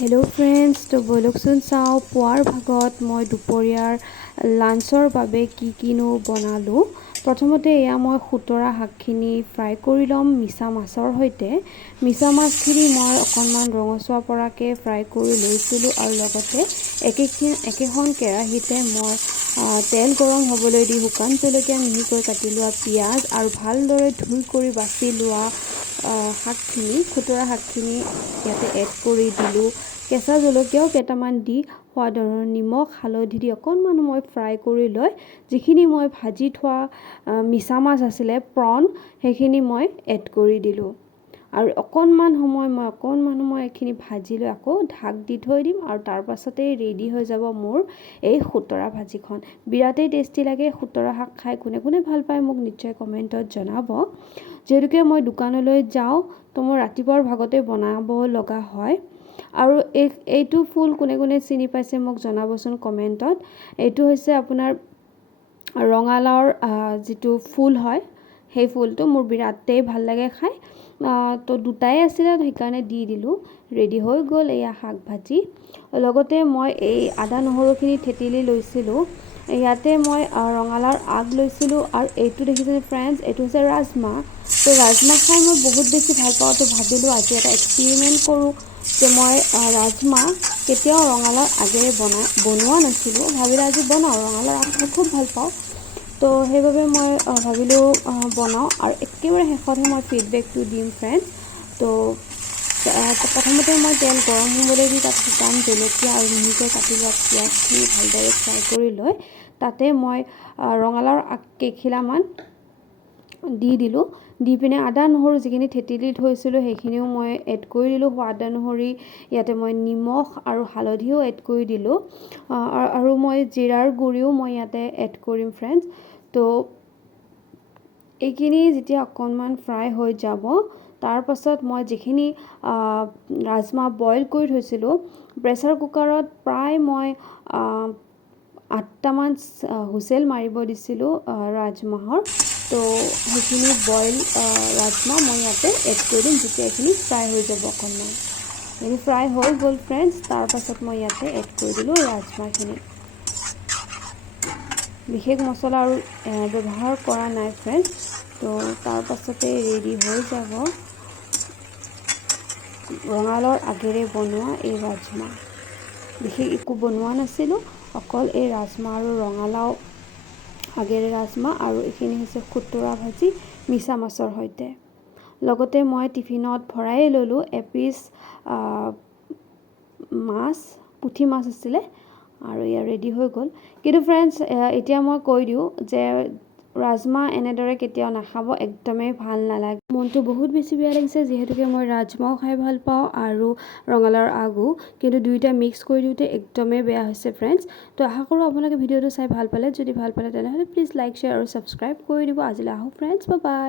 Hello' friends, তো ব'লকচোন চাওঁ পুৱাৰ ভাগত মই দুপৰীয়াৰ লাঞ্চৰ বাবে কিনো বনালোঁ। প্ৰথমতে এয়া মই খুতৰা শাকখিনি ফ্ৰাই কৰি ল'ম মিছা মাছৰ সৈতে। মিছা মাছখিনি মই অকণমান ৰঙচুৱা পৰাকৈ ফ্ৰাই কৰি লৈছিলোঁ আৰু লগতে একেখন কেৰাহীতে মই তেল গৰম হ'বলৈ দি শুকান জলকীয়া মিহিকৈ কাটি লোৱা পিঁয়াজ আৰু ভালদৰে ধুই কৰি বাছি লোৱা শাকখিনি খুতৰা শাকখিনি ইয়াতে এড কৰি দিলোঁ। কেঁচা জলকীয়াও কেইটামান দি সোৱাদ অনুসৰি নিমখ হালধি দি অকণমান মই ফ্ৰাই কৰি লৈ যিখিনি মই ভাজি থোৱা মিছা মাছ আছিলে প্ৰন সেইখিনি মই এড কৰি দিলোঁ আৰু অকণমান সময় এইখিনি ভাজি লৈ আকৌ ঢাক দি থৈ দিম আৰু তাৰ পাছতেই ৰেডি হৈ যাব মোৰ এই খুতৰা ভাজিখন। বিৰাটেই টেষ্টি লাগে খুতৰা শাক খাই। কোনে কোনে ভাল পায় মোক নিশ্চয় কমেণ্টত জনাব। যিহেতুকে মই দোকানলৈ যাওঁ তো মই ৰাতিপুৱাৰ ভাগতে বনাব লগা হয় আৰু এইটো ফুল কোনে কোনে চিনি পাইছে মোক জনাবচোন কমেণ্টত। এইটো হৈছে আপোনাৰ ৰঙালাওৰ যিটো ফুল হয় সেই ফুলটো মোৰ বিৰাটেই ভাল লাগে খাই। তো দুটাই আছিলে সেইকাৰণে দি দিলোঁ। ৰেডি হৈ গ'ল এয়া শাক ভাজি। লগতে মই এই আদা নহৰুখিনি থেতেলি লৈছিলোঁ। ইয়াতে মই ৰঙালাওৰ আগ লৈছিলোঁ আৰু এইটো দেখিছেনে ফ্ৰেণ্ডছ, এইটো হৈছে ৰাজমাহ। তো ৰাজমাহ খাই মই বহুত বেছি ভাল পাওঁ। তো ভাবিলোঁ আজি এটা এক্সপেৰিমেণ্ট কৰোঁ যে মই ৰাজমাহ কেতিয়াও ৰঙালাওৰ আগেৰে বনোৱা নাছিলোঁ। ভাবিলোঁ আজি বনাওঁ, ৰঙালাওৰ আগ খাই খুব ভাল পাওঁ। তো সেইবাবে মই ভাবিলোঁ বনাওঁ আৰু একেবাৰে শেষতহে মই ফিডবেকটো দিম ফ্ৰেণ্ডছ। তো প্ৰথমতে মই তেল গৰম হ'বলৈ দি তাত শুকান জলকীয়া আৰু মিহিকৈ কাটি লোৱা পিঁয়াজখিনি ভালদৰে ফ্ৰাই কৰি লৈ তাতে মই ৰঙালাওৰ আগ কেইখিলামান দি দিলোঁ। দি পিনে আদা নহৰু যিখিনি থেতেলি থৈছিলোঁ সেইখিনিও মই এড কৰি দিলোঁ সোৱাদ অনুসৰি। ইয়াতে মই নিমখ আৰু হালধিও এড কৰি দিলোঁ আৰু মই জিৰাৰ গুড়িও মই ইয়াতে এড কৰিম ফ্ৰেণ্ডছ। তো এইখিনি যেতিয়া অকণমান ফ্ৰাই হৈ যাব তাৰ পাছত মই যিখিনি ৰাজমাহ বইল কৰি থৈছিলোঁ প্ৰেছাৰ কুকাৰত প্ৰায় মই 8টামান হুইচেল মাৰিব দিছিলোঁ ৰাজমাহৰ। তো সেইখিনি বইল ৰাজমাহ মই ইয়াতে এড কৰি দিম যেতিয়া এইখিনি ফ্ৰাই হৈ যাব অকণমান। এইখিনি ফ্ৰাই হৈ গ'ল ফ্ৰেণ্ডছ। তাৰ পাছত মই ইয়াতে এড কৰি দিলোঁ ৰাজমাহখিনি। বিশেষ মছলা আৰু ব্যৱহাৰ কৰা নাই ফ্ৰেণ্ডছ। তো তাৰ পাছতে ৰেডি হৈ যাব ৰঙালাওৰ আগেৰে বনোৱা এই ৰাজমাহ। বিশেষ একো বনোৱা নাছিলোঁ, অকল এই ৰাজমাহ আৰু ৰঙালাও আগেৰে ৰাজমাহ আৰু এইখিনি হৈছে খুতৰা ভাজি মিছা মাছৰ সৈতে। লগতে মই টিফিনত ভৰাই ল'লোঁ এপিচ মাছ, পুঠি মাছ আছিলে আৰু এয়া ৰেডি হৈ গ'ল। কিন্তু ফ্ৰেণ্ডছ এতিয়া মই কৈ দিওঁ যে ৰাজমাহ এনেদৰে কেতিয়াও নাখাব, একদমেই ভাল নালাগে। মনটো বহুত বেছি বেয়া লাগিছে যিহেতুকে মই ৰাজমাহও খাই ভাল পাওঁ আৰু ৰঙালাওৰ আগো, কিন্তু দুয়োটা মিক্স কৰি দিওঁতে একদমেই বেয়া হৈছে ফ্ৰেণ্ডছ। তো আশা কৰোঁ আপোনালোকে ভিডিঅ'টো চাই ভাল পালে। যদি ভাল পালে তেনেহ'লে প্লিজ লাইক, শ্বেয়াৰ আৰু ছাবস্ক্ৰাইব কৰি দিব। আজিলৈ আহোঁ ফ্ৰেণ্ডছ, বাই বাই।